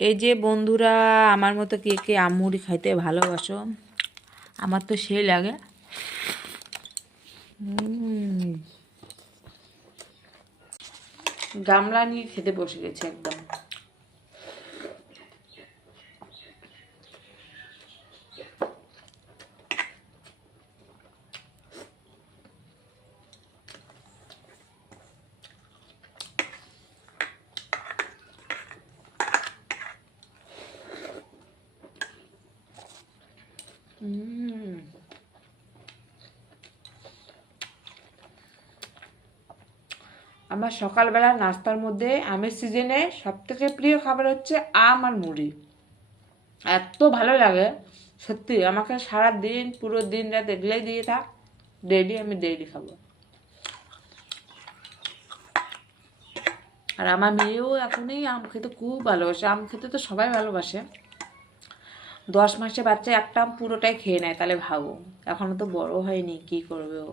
এই যে বন্ধুরা, আমার মতো কে কে আম মুড়ি খাইতে ভালোবাসো? আমার তো সেই লাগে। গামলা নিয়ে খেতে বসে গেছে একদম। আমার সকালবেলা নাস্তার মধ্যে আমের সিজনে সবথেকে প্রিয় খাবার হচ্ছে আম আর মুড়ি। এত ভালো লাগে সত্যি, আমাকে সারা দিন পুরো দিন রাত এগুলোই দিয়ে থাক, ডেইলি আমি ডেইলি খাবো। আর আমার মেয়েও এখনই আম খেতে খুব ভালোবাসে। আম খেতে তো সবাই ভালোবাসে। 10 মাসে বাচ্চা একটা আম পুরোটাই খেয়ে নেয়, তাহলে ভাবো। এখনো তো বড় হয়নি, কি করবে ও।